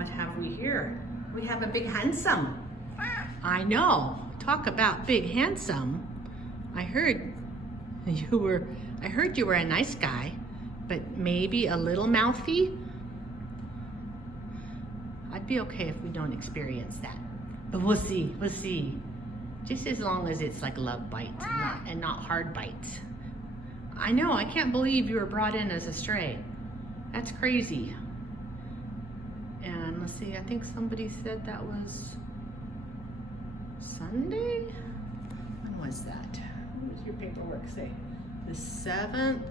what have we here? We have a big handsome. I know. Talk about big handsome. I heard you were a nice guy, but maybe a little mouthy. I'd be okay if we don't experience that. But we'll see. Just as long as it's like love bites and not hard bites. I know, I can't believe you were brought in as a stray. That's crazy. And let's see, I think somebody said that was Sunday? When was that? What does your paperwork say? The 7th?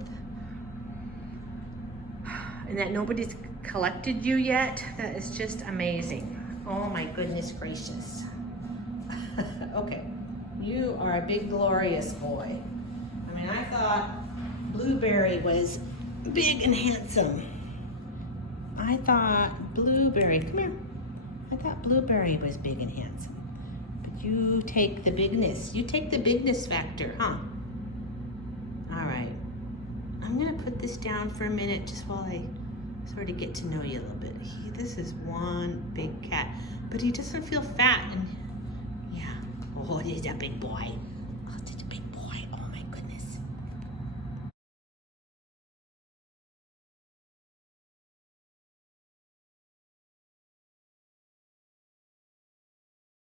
And that nobody's collected you yet? That is just amazing. Oh my goodness gracious. Okay, you are a big glorious boy. I mean, I thought Blueberry was big and handsome. I thought Blueberry, come here. I thought Blueberry was big and handsome. But you take the bigness. You take the bigness factor, huh? All right. I'm gonna put this down for a minute just while I sort of get to know you a little bit. This is one big cat, but he doesn't feel fat. And yeah, oh, he's a big boy. Oh, such a big boy. Oh my goodness.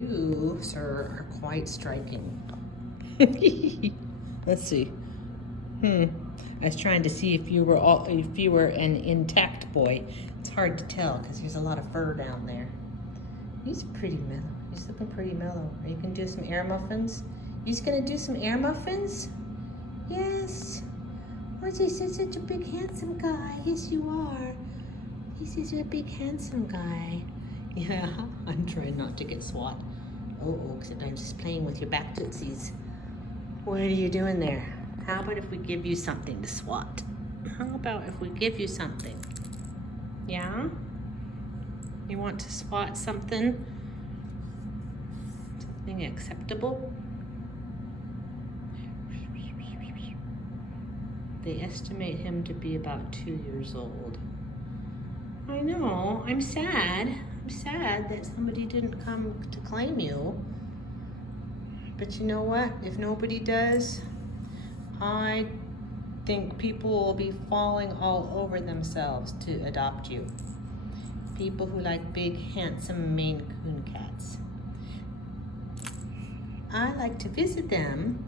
You, sir, are quite striking. Let's see. I was trying to see if you were an intact boy. It's hard to tell because there's a lot of fur down there. He's pretty mellow. He's looking pretty mellow. Are you gonna do some air muffins? He's gonna do some air muffins? Yes. Oh, he's such a big handsome guy. Yes, you are. He's a big handsome guy. Yeah, I'm trying not to get swat. Oh, except I'm just playing with your back tootsies. What are you doing there? How about if we give you something to swat? How about if we give you something? Yeah? You want to swat something? Something acceptable? They estimate him to be about 2 years old. I know, I'm sad. I'm sad that somebody didn't come to claim you. But you know what? If nobody does, I think people will be falling all over themselves to adopt you. People who like big, handsome Maine Coon cats. I like to visit them.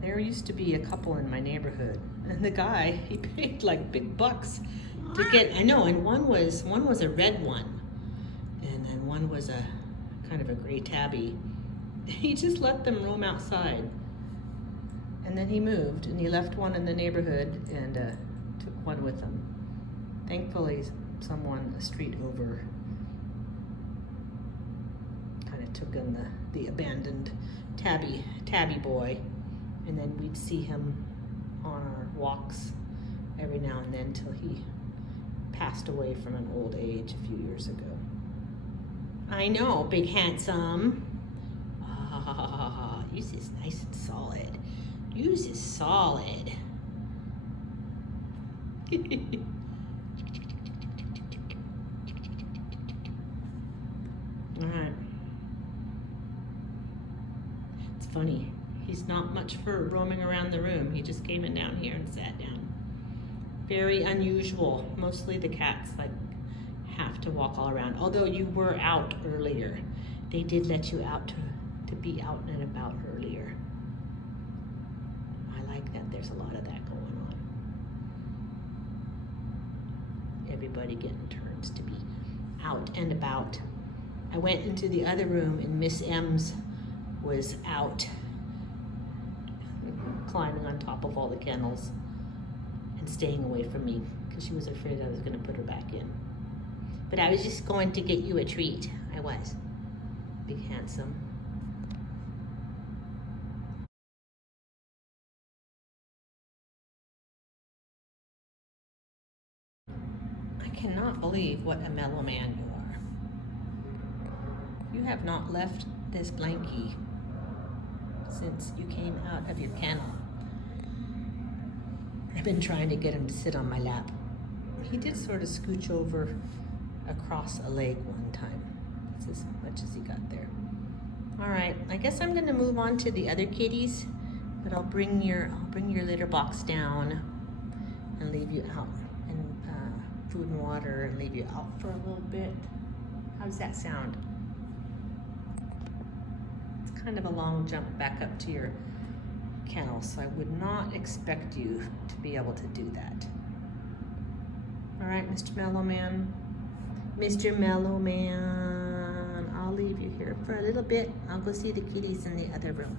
There used to be a couple in my neighborhood, and the guy, he paid like big bucks to get, I know, and one was a red one, and then one was a kind of a gray tabby. He just let them roam outside. And then he moved, and he left one in the neighborhood and took one with him. Thankfully, someone a street over kind of took in the abandoned tabby boy, and then we'd see him on our walks every now and then till he passed away from an old age a few years ago. I know, big handsome. Ah, yours is nice and solid. Yours is solid. All right. It's funny. He's not much for roaming around the room. He just came in down here and sat down. Very unusual. Mostly the cats like have to walk all around. Although you were out earlier. They did let you out to be out and about earlier. I like that. There's a lot of that going on. Everybody getting turns to be out and about. I went into the other room and Miss M's was out climbing on top of all the kennels and staying away from me because she was afraid I was going to put her back in. But I was just going to get you a treat. I was. Big handsome. I cannot believe what a mellow man you are. You have not left this blankie since you came out of your kennel. I've been trying to get him to sit on my lap. He did sort of scooch over across a leg one time. That's as much as he got there. All right, I guess I'm gonna move on to the other kitties, but I'll bring your litter box down and leave you out, and food and water, and leave you out for a little bit. How's that sound? It's kind of a long jump back up to your kennel, so I would not expect you to be able to do that. All right, Mr. Mellow Man. Mr. Mellow Man, I'll leave you here for a little bit. I'll go see the kitties in the other room.